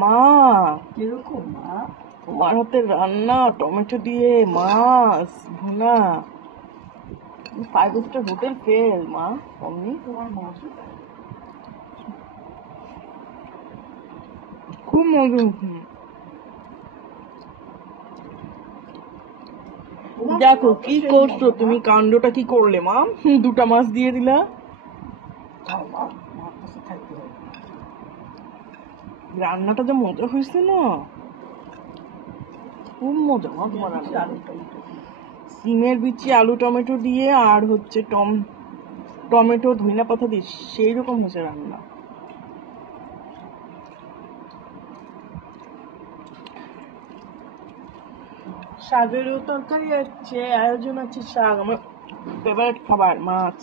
মা কিরকম মা? তোমার হাতের রান্না টমেটো দিয়ে মাছ ভুনা, 5 স্টার হোটেল ফেল মা। অমনি তোমার মাছ খুব মজা হচ্ছে। দেখো কি করছো তুমি, কাণ্ডটা কি করলে মা? 2টা মাছ দিয়ে দিলা। রান্নাটা যে মজা হয়েছে না, খুব মজা মা তোমার রান্না। সিমের বিচি আলু টমেটো দিয়ে আর হচ্ছে টমেটো ধনিয়া পাতা দিয়ে সেই রকম হয়েছে রান্না। শাকেরও তরকারি আছে, আয়োজন আছে শাক, আমার ফেভারিট খাবার মাছ।